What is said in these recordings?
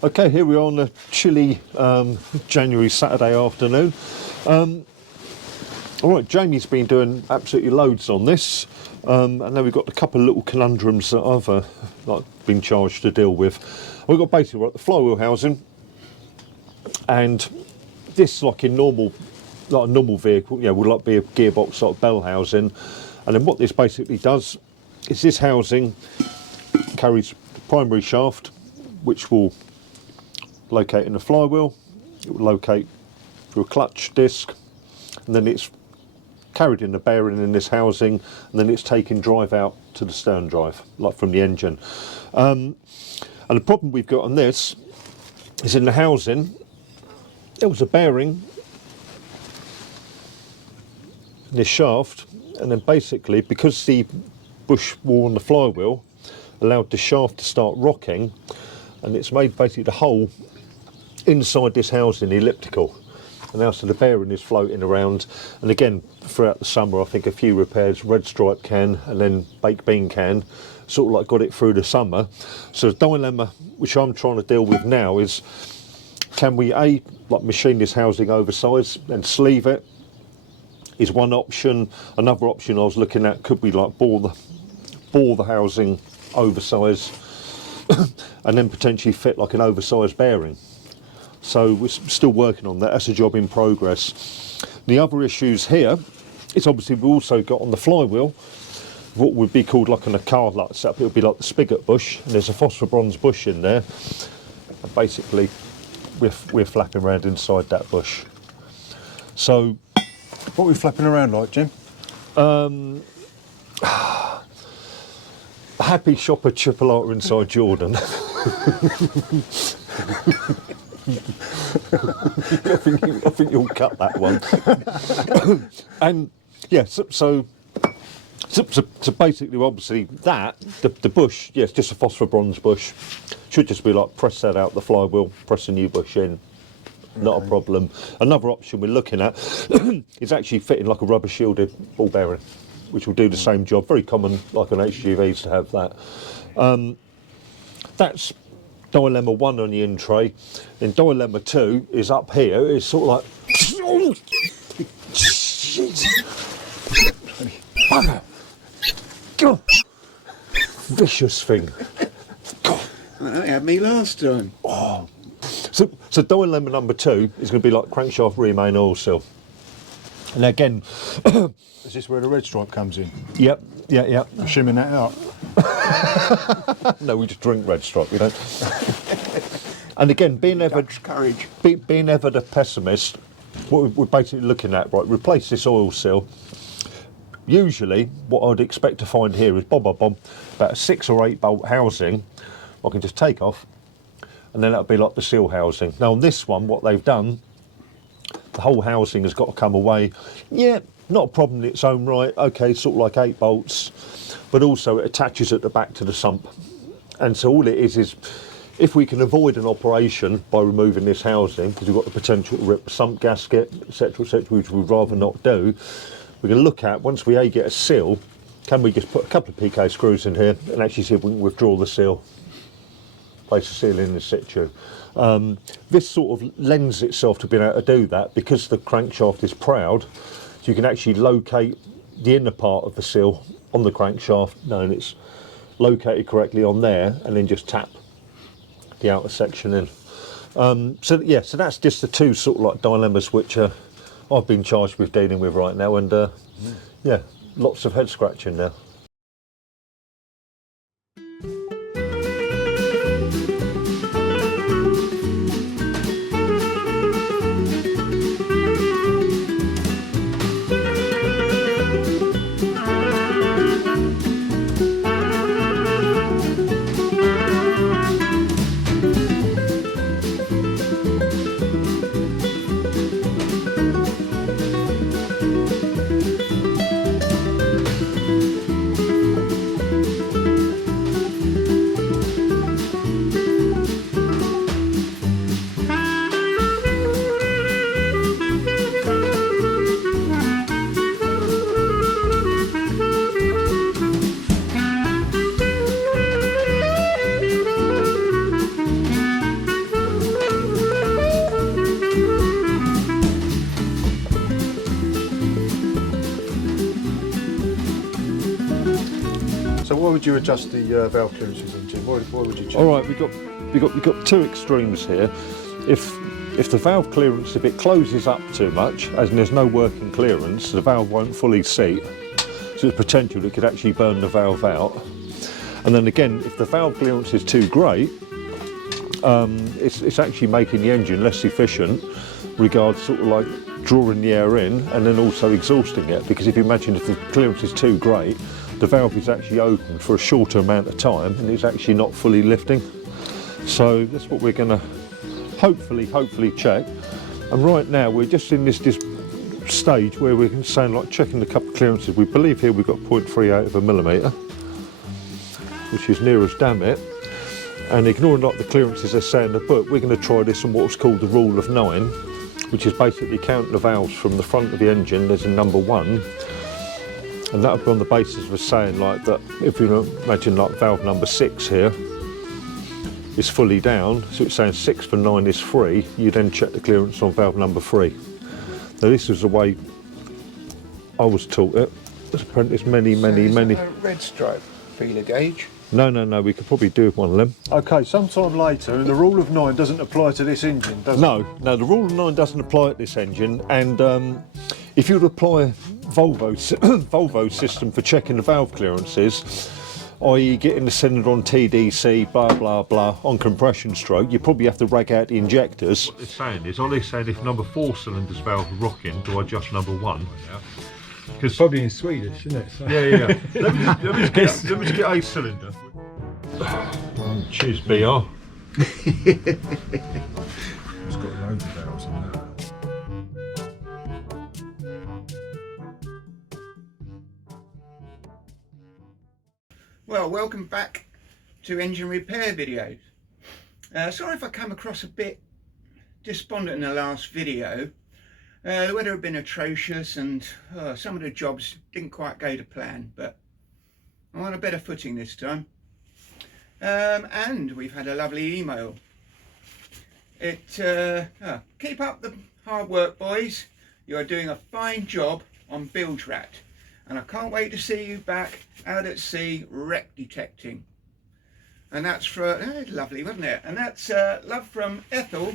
Okay, here we are on a chilly January Saturday afternoon. All right, Jamie's been doing absolutely loads on this, and then we've got a couple of little conundrums that I've been charged to deal with. We've got basically the flywheel housing, and this, like a normal vehicle, would be a gearbox sort of bell housing, and then what this basically does is this housing carries the primary shaft, which will locate in the flywheel. It will locate through a clutch disc, and then it's carried in the bearing in this housing, and then it's taken drive out to the stern drive, like from the engine. And the problem we've got on this is in the housing, there was a bearing in this shaft, and then basically, because the bush wall on the flywheel allowed the shaft to start rocking, and it's made basically the hole inside this housing elliptical. And now so the bearing is floating around, and again throughout the summer I think a few repairs, red stripe can and then baked bean can, sort of like got it through the summer. So the dilemma which I'm trying to deal with now is, can we machine this housing oversized and sleeve it, is one option. Another option I was looking at, could we bore the housing oversized and then potentially fit like an oversized bearing. So we're still working on that. That's a job in progress. The other issues here is obviously we've also got on the flywheel what would be called like on a car like setup. It would be like the spigot bush, and there's a phosphor bronze bush in there. And basically, we're flapping around inside that bush. So, what are we flapping around like, Jim? A happy shopper chipolata inside Jordan. I think you'll cut that one. And yeah, so basically, obviously, the bush, yes, just a phosphor bronze bush, should just be like press that out the flywheel, press a new bush in, not a problem. Another option we're looking at is actually fitting like a rubber shielded ball bearing, which will do the same job. Very common, like on HGVs, to have that. That's dilemma 1 on the in tray. Then dilemma 2 is up here. It's sort of like God. Vicious thing. God. That had me last time. Oh. So dilemma number 2 is going to be like crankshaft remain oil seal. And again, is this where the red stripe comes in? Yep. Shimming that out. No, we just drink red stripe, we don't. And again, being ever the pessimist, what we're basically looking at, right, replace this oil seal. Usually, what I'd expect to find here is about a 6 or 8 bolt housing I can just take off, and then that'll be like the seal housing. Now on this one, what they've done, the whole housing has got to come away. Yeah, not a problem in its own right. Okay, sort of like 8 bolts, but also it attaches at the back to the sump. And so all it is if we can avoid an operation by removing this housing, because we've got the potential to rip the sump gasket, etc., which we'd rather not do, we're going to look at, once we get a seal, can we just put a couple of PK screws in here and actually see if we can withdraw the seal, place the seal in situ. This sort of lends itself to being able to do that because the crankshaft is proud. So you can actually locate the inner part of the seal on the crankshaft, knowing it's located correctly on there, and then just tap the outer section in. So that's just the 2 sort of like dilemmas which I've been charged with dealing with right now, and lots of head scratching now. would you adjust the valve clearances into? Why would you choose? All right, we've got two extremes here. If the valve clearance, if it closes up too much, as in there's no working clearance, the valve won't fully seat. So there's potential that it could actually burn the valve out. And then again, if the valve clearance is too great, it's actually making the engine less efficient, regards sort of like drawing the air in and then also exhausting it. Because if you imagine if the clearance is too great, the valve is actually open for a shorter amount of time and it's actually not fully lifting. So that's what we're going to hopefully check. And right now we're just in this stage where we're saying like checking the couple of clearances. We believe here we've got 0.38 of a millimetre, which is near as damn it. And ignoring like the clearances they say in the book, we're going to try this on what's called the rule of 9, which is basically counting the valves from the front of the engine. There's a number 1, and that would be on the basis of us saying like that. If you imagine like valve number 6 here is fully down, so it's saying 6 for 9 is 3. You then check the clearance on valve number 3. Now this is the way I was taught it as apprentice many. A red stripe feeler gauge. No, we could probably do with one of them. Okay, sometime later, and the rule of 9 doesn't apply to this engine, does it? No, the rule of 9 doesn't apply to this engine, and if you would apply Volvo's system for checking the valve clearances, i.e. getting the cylinder on TDC, blah blah blah, on compression stroke, you probably have to rag out the injectors. What they're saying is, are they saying if number 4 cylinder's valve is rocking, do I adjust number 1? Because probably in Swedish, isn't it? So. Yeah. let me just get a cylinder. Cheers, BR. It's got loads of valves in that. Well, welcome back to engine repair videos. Sorry if I come across a bit despondent in the last video. The weather had been atrocious and some of the jobs didn't quite go to plan, but I'm on a better footing this time. And we've had a lovely email. Keep up the hard work, boys. You are doing a fine job on Bilge Rat, and I can't wait to see you back out at sea wreck detecting. And that's for lovely, wasn't it? And that's love from Ethel,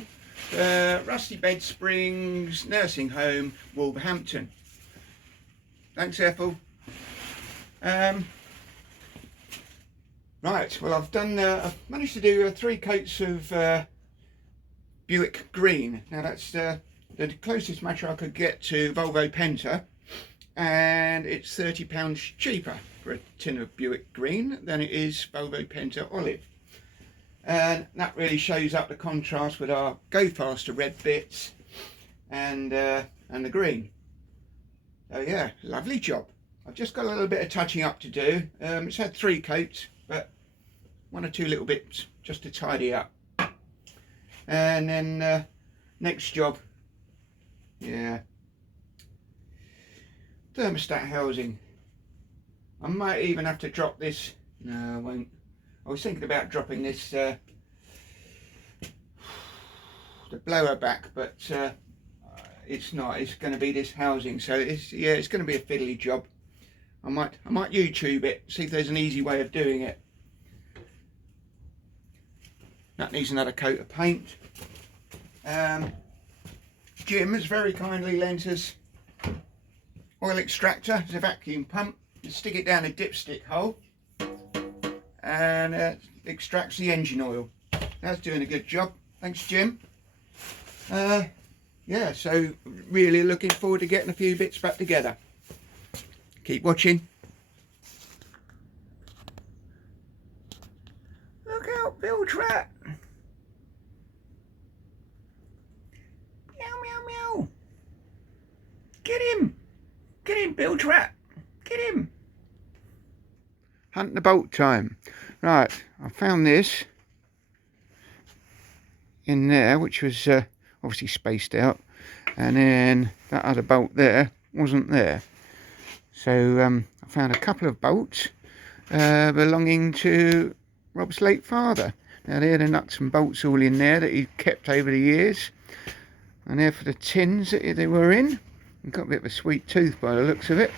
Rusty Bed Springs Nursing Home, Wolverhampton. Thanks, Ethel. Right, well, I've managed to do 3 coats of Buick Green. Now that's the closest match I could get to Volvo Penta, and it's £30 cheaper for a tin of Buick Green than it is Volvo Penta Olive. And that really shows up the contrast with our Go Faster red bits and the green. So yeah, lovely job. I've just got a little bit of touching up to do. It's had 3 coats, but 1 or 2 little bits just to tidy up. And then next job, yeah, thermostat housing. I might even have to drop this. No, I won't. I was thinking about dropping this, the blower back, but it's not. It's going to be this housing, so it's going to be a fiddly job. I might YouTube it, see if there's an easy way of doing it. That needs another coat of paint. Jim has very kindly lent us oil extractor. It's a vacuum pump. You stick it down a dipstick hole and extracts the engine oil. That's doing a good job. Thanks, Jim. Yeah, so really looking forward to getting a few bits back together. Keep watching. Look out, Bilge Rat. Meow, meow, meow. Get him. Get him, Bilge Rat. Get him. Hunt the bolt time. Right, I found this in there, which was obviously spaced out, and then that other bolt there wasn't there. So I found a couple of bolts belonging to Rob's late father. Now they're the nuts and bolts all in there that he kept over the years, and they're for the tins that they were in. I've got a bit of a sweet tooth by the looks of it,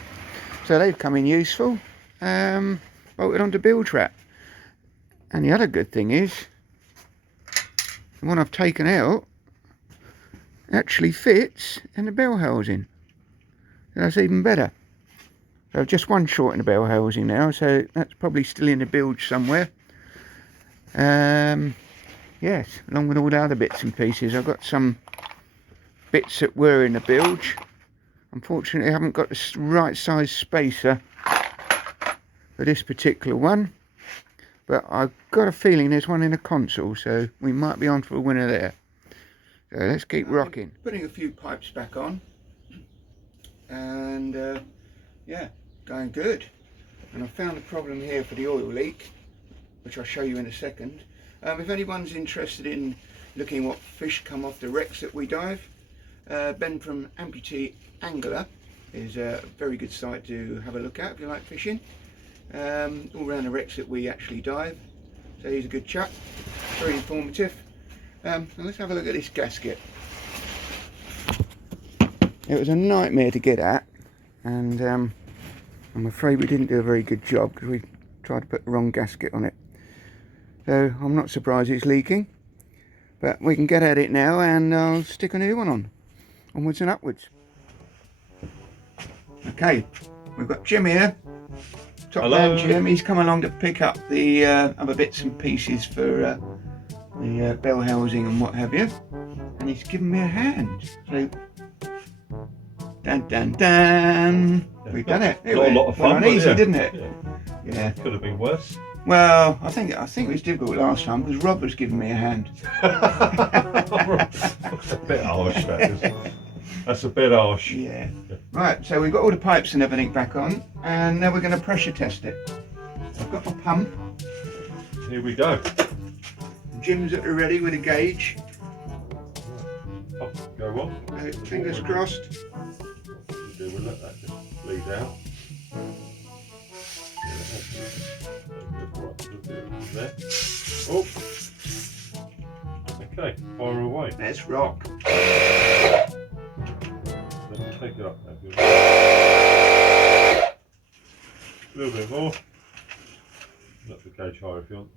so they've come in useful. bolted onto Bilge Rat. And the other good thing is, the one I've taken out actually fits in the bell housing. That's even better. So I've just one short in the bell housing now, so that's probably still in the bilge somewhere. Yes, along with all the other bits and pieces. I've got some bits that were in the bilge. Unfortunately, I haven't got the right size spacer for this particular one, but I've got a feeling there's one in the console, so we might be on for a winner there. So let's keep rocking. Putting a few pipes back on, and yeah, going good. And I found a problem here for the oil leak, which I'll show you in a second. If anyone's interested in looking what fish come off the wrecks that we dive, Ben from Amputee Angler is a very good site to have a look at if you like fishing. All around the wrecks that we actually dive. So he's a good chap, very informative. Now let's have a look at this gasket. It was a nightmare to get at, and I'm afraid we didn't do a very good job because we tried to put the wrong gasket on it. So I'm not surprised it's leaking, but we can get at it now, and I'll stick a new one on. Onwards and upwards. Okay, we've got Jim here. Top man Jim, he's come along to pick up the other bits and pieces for the bell housing and what have you, and he's given me a hand. So, dun dun dun, we've done it. Not a lot of fun, well, easy, yeah. didn't it? Yeah. Could have been worse. Well, I think it was difficult last time because Rob was giving me a hand. That's a bit harsh, that is. That's a bit harsh. Yeah. Right, so we've got all the pipes and everything back on, and now we're going to pressure test it. I've got my pump. Here we go. Jim's at the ready with a gauge. Oh, go on. Fingers crossed. We'll let that just bleed out. There. Oh. Okay, fire away. Let's rock. Then take it up now. A little bit more. Let the gauge higher if you want.